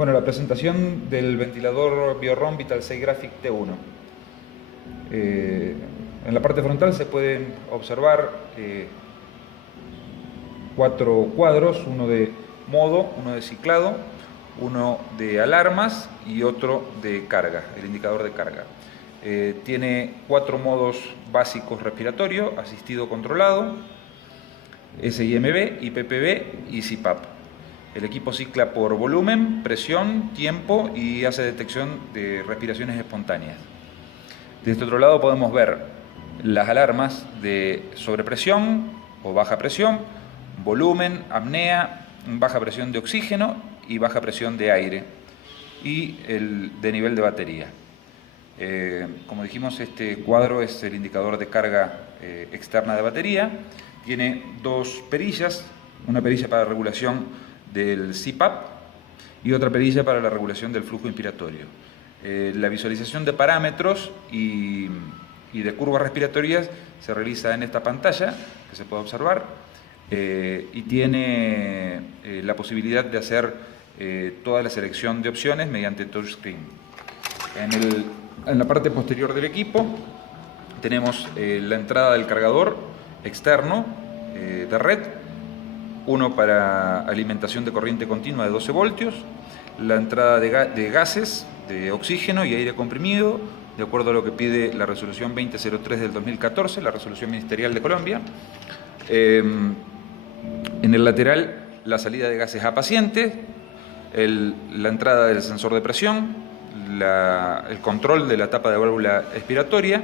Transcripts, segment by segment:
Bueno, la presentación del ventilador Bioron Vital 6 Graphic T1. En la parte frontal se pueden observar 4 cuadros, uno de modo, uno de ciclado, uno de alarmas y otro de carga, el indicador de carga. Tiene 4 modos básicos respiratorios: asistido controlado, SIMB, IPPB y CPAP. El equipo cicla por volumen, presión, tiempo y hace detección de respiraciones espontáneas. De este otro lado podemos ver las alarmas de sobrepresión o baja presión, volumen, apnea, baja presión de oxígeno y baja presión de aire, y el de nivel de batería. Como dijimos, este cuadro es el indicador de carga externa de batería. Tiene 2 perillas, una perilla para regulación del CPAP y otra perilla para la regulación del flujo inspiratorio. La visualización de parámetros y de curvas respiratorias se realiza en esta pantalla que se puede observar, y tiene la posibilidad de hacer toda la selección de opciones mediante touchscreen. En la parte posterior del equipo tenemos la entrada del cargador externo de red, uno para alimentación de corriente continua de 12 voltios, la entrada de gases, de oxígeno y aire comprimido, de acuerdo a lo que pide la resolución 2003 del 2014, la resolución ministerial de Colombia. En el lateral, la salida de gases a paciente, la entrada del sensor de presión, el control de la tapa de válvula expiratoria,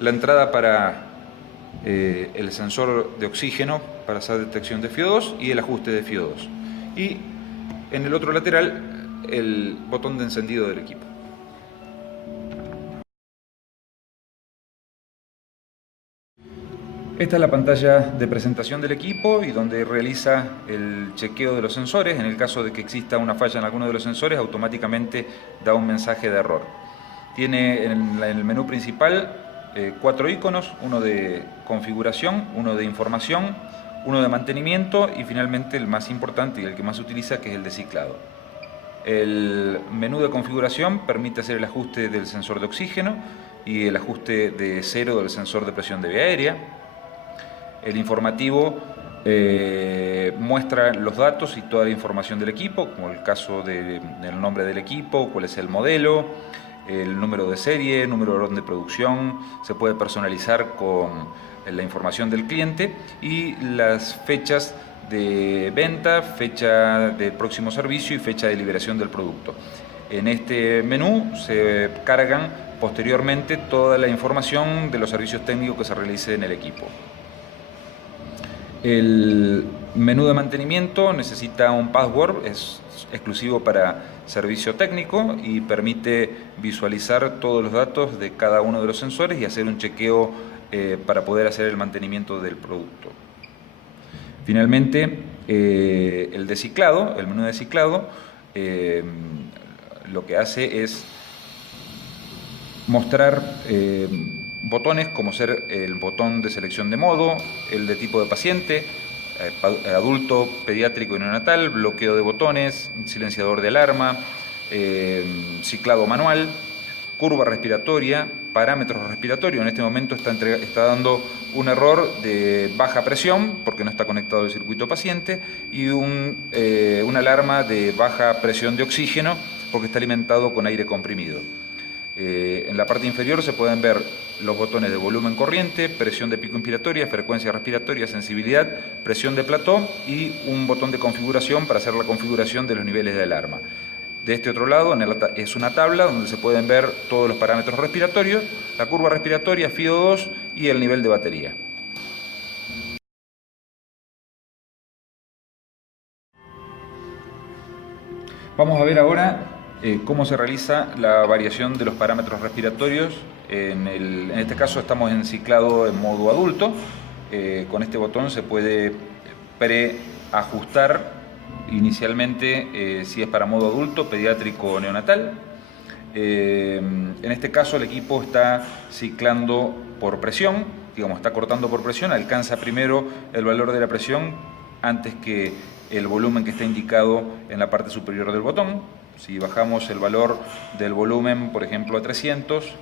la entrada para el sensor de oxígeno para hacer detección de FiO2 y el ajuste de FiO2. Y en el otro lateral, el botón de encendido del equipo. Esta es la pantalla de presentación del equipo y donde realiza el chequeo de los sensores. En el caso de que exista una falla en alguno de los sensores, automáticamente da un mensaje de error. Tiene en el menú principal 4 iconos, uno de configuración, uno de información, uno de mantenimiento y finalmente el más importante y el que más se utiliza, que es el de ciclado. El menú de configuración permite hacer el ajuste del sensor de oxígeno y el ajuste de cero del sensor de presión de vía aérea. El informativo muestra los datos y toda la información del equipo, como el caso del nombre del equipo, cuál es el modelo, el número de serie, número de orden de producción. Se puede personalizar con la información del cliente y las fechas de venta, fecha del próximo servicio y fecha de liberación del producto. En este menú se cargan posteriormente toda la información de los servicios técnicos que se realicen en el equipo. El menú de mantenimiento necesita un password, es exclusivo para servicio técnico y permite visualizar todos los datos de cada uno de los sensores y hacer un chequeo para poder hacer el mantenimiento del producto. Finalmente, el de ciclado, el menú de ciclado, lo que hace es mostrar botones como ser el botón de selección de modo, el de tipo de paciente, adulto, pediátrico y neonatal, bloqueo de botones, silenciador de alarma, ciclado manual, curva respiratoria, parámetros respiratorios. En este momento está dando un error de baja presión porque no está conectado al circuito paciente, y una alarma de baja presión de oxígeno porque está alimentado con aire comprimido. En la parte inferior se pueden ver los botones de volumen corriente, presión de pico inspiratoria, frecuencia respiratoria, sensibilidad, presión de plató y un botón de configuración para hacer la configuración de los niveles de alarma. De este otro lado es una tabla donde se pueden ver todos los parámetros respiratorios, la curva respiratoria, FiO2 y el nivel de batería. Vamos a ver ahora cómo se realiza la variación de los parámetros respiratorios. En este caso estamos en ciclado en modo adulto. Con este botón se puede preajustar inicialmente si es para modo adulto, pediátrico o neonatal. En este caso el equipo está ciclando por presión, digamos, está cortando por presión, alcanza primero el valor de la presión antes que el volumen que está indicado en la parte superior del botón. Si bajamos el valor del volumen, por ejemplo, a 300,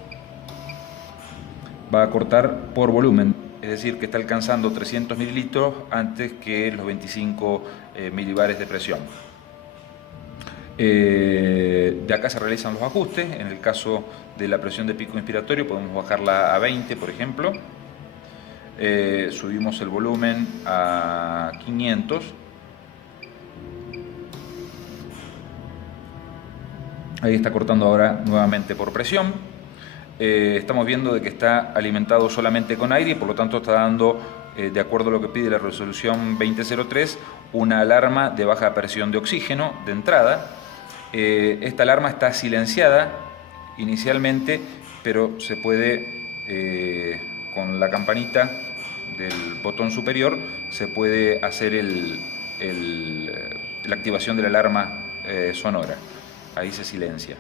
va a cortar por volumen, es decir, que está alcanzando 300 mililitros antes que los 25 milibares de presión. De acá se realizan los ajustes. En el caso de la presión de pico inspiratorio podemos bajarla a 20, por ejemplo. Subimos el volumen a 500. Ahí está cortando ahora nuevamente por presión. Estamos viendo de que está alimentado solamente con aire y por lo tanto está dando, de acuerdo a lo que pide la resolución 2003, una alarma de baja presión de oxígeno de entrada. Esta alarma está silenciada inicialmente, pero se puede, con la campanita del botón superior, se puede hacer la activación de la alarma sonora. Ahí se silencia.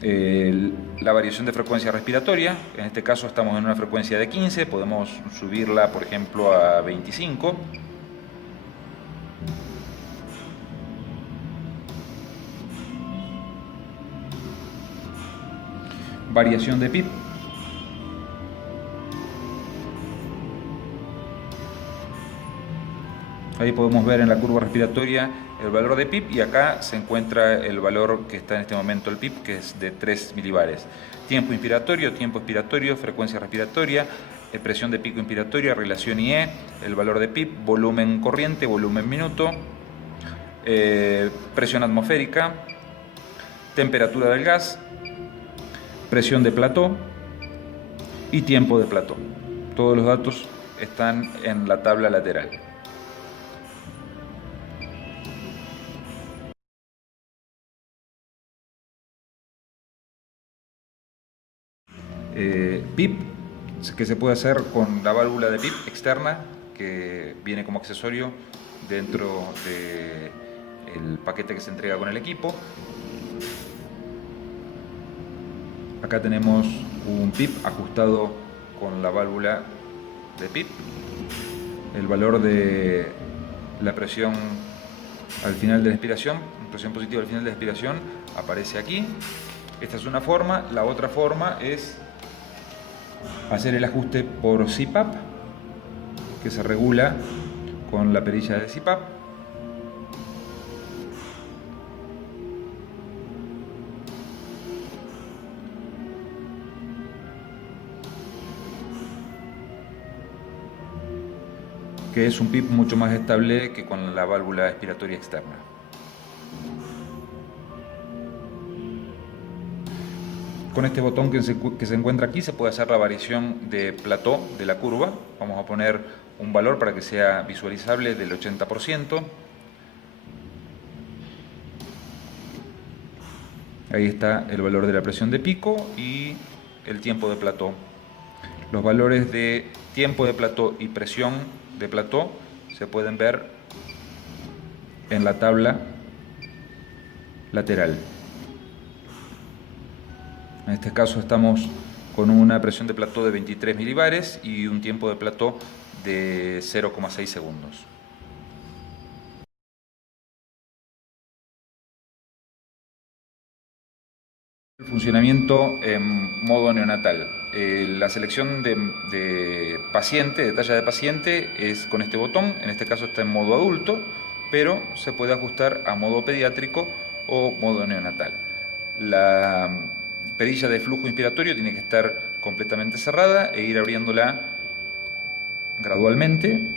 La variación de frecuencia respiratoria, en este caso estamos en una frecuencia de 15, podemos subirla por ejemplo a 25. Variación de PIP. Ahí podemos ver en la curva respiratoria el valor de PIP y acá se encuentra el valor que está en este momento el PIP, que es de 3 milibares. Tiempo inspiratorio, tiempo expiratorio, frecuencia respiratoria, presión de pico inspiratoria, relación IE, el valor de PIP, volumen corriente, volumen minuto, presión atmosférica, temperatura del gas, presión de plató y tiempo de plató. Todos los datos están en la tabla lateral. PIP, que se puede hacer con la válvula de PIP externa, que viene como accesorio dentro del paquete que se entrega con el equipo. Acá tenemos un PIP ajustado con la válvula de PIP. El valor de la presión al final de la expiración, presión positiva al final de la expiración, aparece aquí. Esta es una forma. La otra forma es hacer el ajuste por CPAP, que se regula con la perilla de CPAP. Que es un PIP mucho más estable que con la válvula expiratoria externa. Con este botón que se encuentra aquí se puede hacer la variación de plató de la curva. Vamos a poner un valor para que sea visualizable del 80%. Ahí está el valor de la presión de pico y el tiempo de plató. Los valores de tiempo de plató y presión de plató se pueden ver en la tabla lateral. En este caso estamos con una presión de plató de 23 milibares y un tiempo de plató de 0,6 segundos. El funcionamiento en modo neonatal. La selección de paciente, de talla de paciente, es con este botón. En este caso está en modo adulto, pero se puede ajustar a modo pediátrico o modo neonatal. La perilla de flujo inspiratorio tiene que estar completamente cerrada e ir abriéndola gradualmente.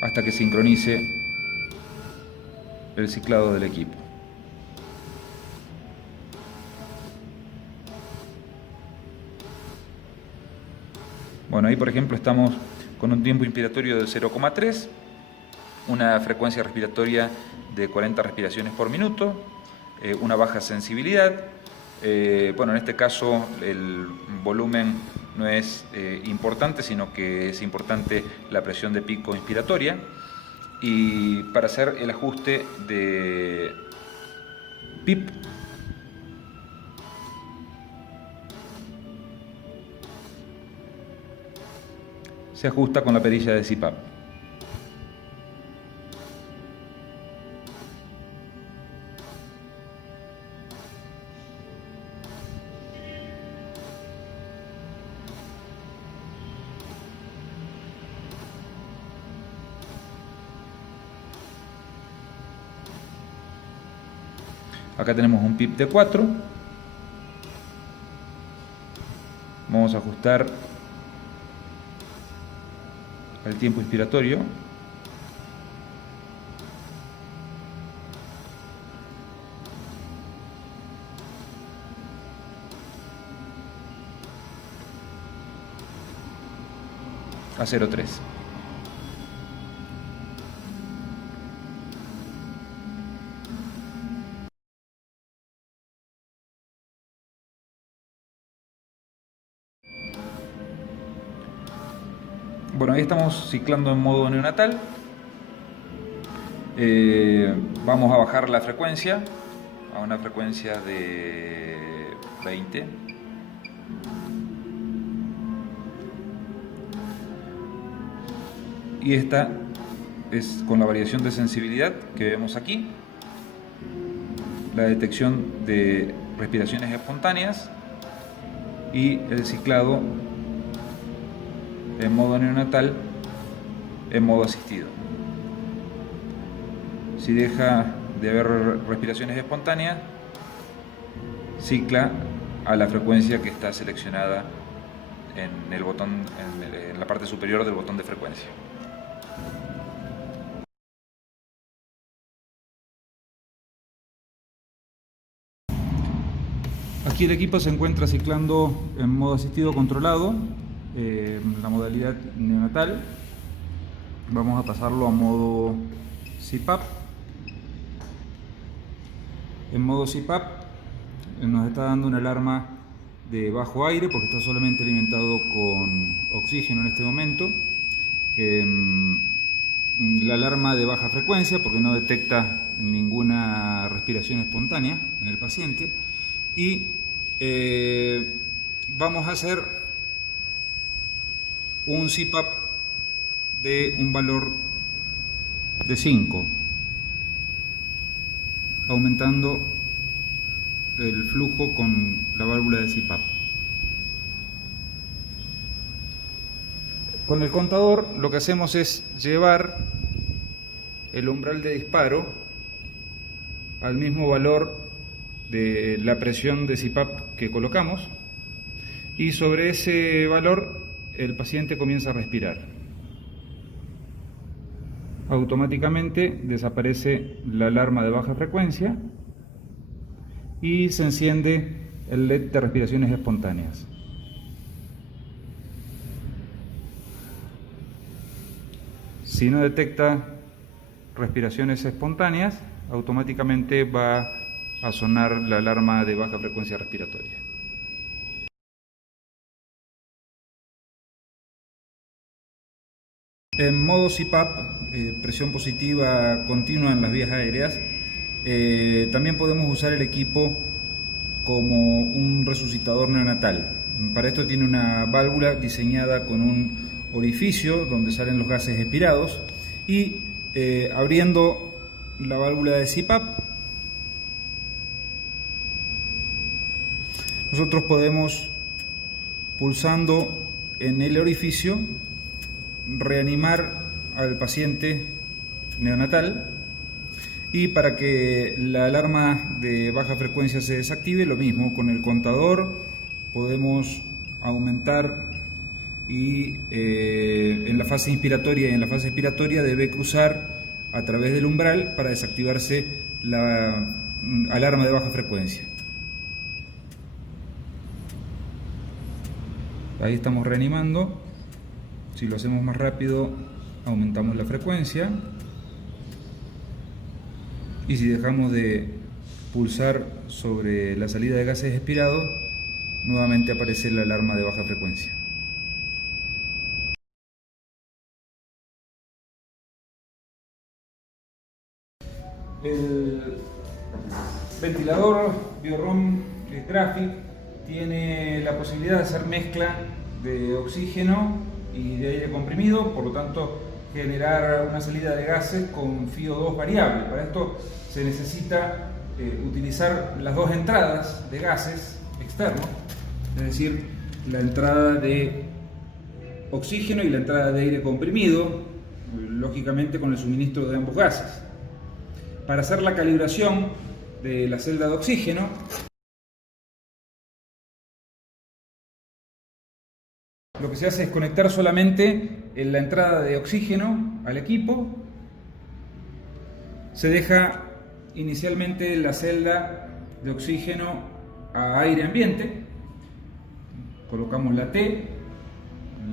Hasta que sincronice el ciclado del equipo. Bueno, ahí por ejemplo estamos con un tiempo inspiratorio de 0,3, una frecuencia respiratoria de 40 respiraciones por minuto, una baja sensibilidad. Bueno, en este caso el volumen no es importante, sino que es importante la presión de pico inspiratoria. Y para hacer el ajuste de PIP, se ajusta con la perilla de CPAP. Acá tenemos un PIP de 4. Vamos a ajustar el tiempo inspiratorio. A 0,3. Bueno, ahí estamos ciclando en modo neonatal. Vamos a bajar la frecuencia a una frecuencia de 20. Y esta es con la variación de sensibilidad que vemos aquí, la detección de respiraciones espontáneas y el ciclado en modo neonatal en modo asistido. Si deja de haber respiraciones espontáneas, cicla a la frecuencia que está seleccionada en el botón, en la parte superior del botón de frecuencia. Aquí el equipo se encuentra ciclando en modo asistido controlado, la modalidad neonatal. Vamos a pasarlo a modo CPAP. En modo CPAP nos está dando una alarma de bajo aire porque está solamente alimentado con oxígeno en este momento. La alarma de baja frecuencia porque no detecta ninguna respiración espontánea en el paciente. Y vamos a hacer un CPAP de un valor de 5, aumentando el flujo con la válvula de CPAP. Con el contador lo que hacemos es llevar el umbral de disparo al mismo valor de la presión de CPAP que colocamos, y sobre ese valor el paciente comienza a respirar. Automáticamente desaparece la alarma de baja frecuencia y se enciende el LED de respiraciones espontáneas. Si no detecta respiraciones espontáneas, automáticamente va a sonar la alarma de baja frecuencia respiratoria. En modo CPAP, presión positiva continua en las vías aéreas, también podemos usar el equipo como un resucitador neonatal. Para esto tiene una válvula diseñada con un orificio donde salen los gases expirados, y abriendo la válvula de CPAP, nosotros podemos, pulsando en el orificio, reanimar al paciente neonatal. Y para que la alarma de baja frecuencia se desactive, lo mismo, con el contador podemos aumentar, y en la fase inspiratoria y en la fase expiratoria debe cruzar a través del umbral para desactivarse la alarma de baja frecuencia. Ahí estamos reanimando. Si lo hacemos más rápido, aumentamos la frecuencia. Y si dejamos de pulsar sobre la salida de gases expirados, nuevamente aparece la alarma de baja frecuencia. El ventilador Biorom Graphic tiene la posibilidad de hacer mezcla de oxígeno y de aire comprimido, por lo tanto generar una salida de gases con FiO2 variable. Para esto se necesita utilizar las dos entradas de gases externos, es decir, la entrada de oxígeno y la entrada de aire comprimido, lógicamente con el suministro de ambos gases. Para hacer la calibración de la celda de oxígeno. Lo que se hace es conectar solamente en la entrada de oxígeno al equipo. Se deja inicialmente la celda de oxígeno a aire ambiente. Colocamos la T,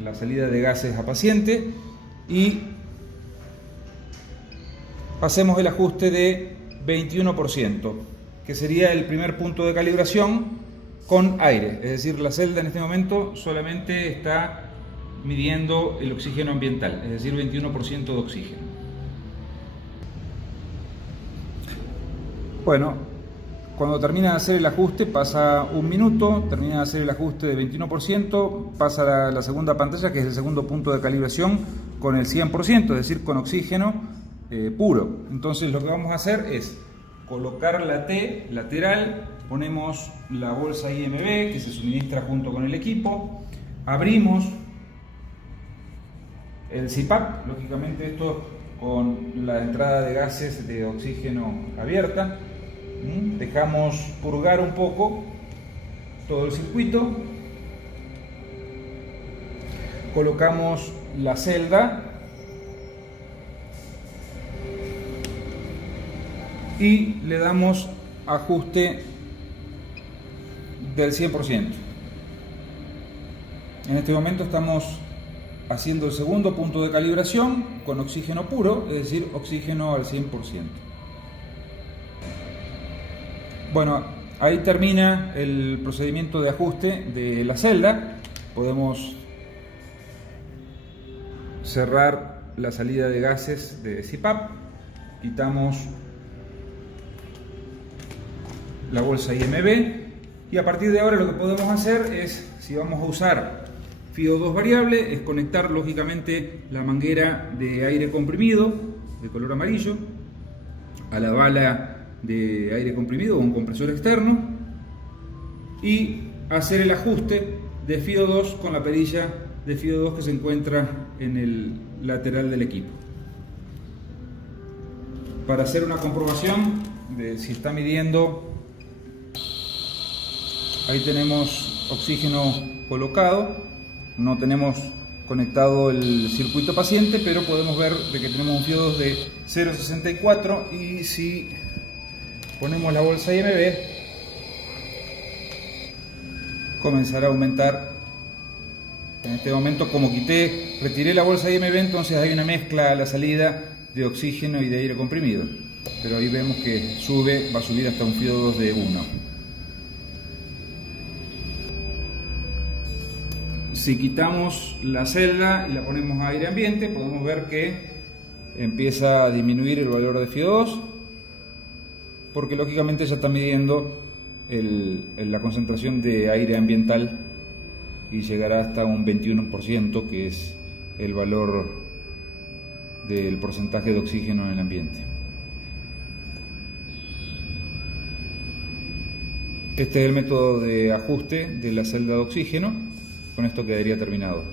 la salida de gases a paciente, y hacemos el ajuste de 21%, que sería el primer punto de calibración con aire. Es decir, la celda en este momento solamente está midiendo el oxígeno ambiental, es decir, 21% de oxígeno. Bueno, cuando termina de hacer el ajuste pasa un minuto, termina de hacer el ajuste de 21%, pasa a la segunda pantalla, que es el segundo punto de calibración, con el 100%, es decir, con oxígeno puro. Entonces lo que vamos a hacer es colocar la T lateral, ponemos la bolsa IMB que se suministra junto con el equipo, abrimos el CPAP, lógicamente esto con la entrada de gases de oxígeno abierta. Dejamos purgar un poco todo el circuito, colocamos la celda y le damos ajuste del 100%. En este momento estamos haciendo el segundo punto de calibración con oxígeno puro, es decir, oxígeno al 100%. Bueno, ahí termina el procedimiento de ajuste de la celda. Podemos cerrar la salida de gases de CPAP, quitamos la bolsa IMB y a partir de ahora lo que podemos hacer es, si vamos a usar FiO2 variable, es conectar lógicamente la manguera de aire comprimido de color amarillo a la bala de aire comprimido o un compresor externo y hacer el ajuste de FiO2 con la perilla de FiO2 que se encuentra en el lateral del equipo. Para hacer una comprobación de si está midiendo, ahí tenemos oxígeno colocado, no tenemos conectado el circuito paciente, pero podemos ver de que tenemos un FiO2 de 0,64 y si ponemos la bolsa IMB comenzará a aumentar. En este momento, como retiré la bolsa IMB, entonces hay una mezcla a la salida de oxígeno y de aire comprimido, pero ahí vemos que va a subir hasta un FiO2 de 1. Si quitamos la celda y la ponemos a aire ambiente, podemos ver que empieza a disminuir el valor de FiO2, porque lógicamente ya está midiendo la concentración de aire ambiental y llegará hasta un 21%, que es el valor del porcentaje de oxígeno en el ambiente. Este es el método de ajuste de la celda de oxígeno. Con esto quedaría terminado.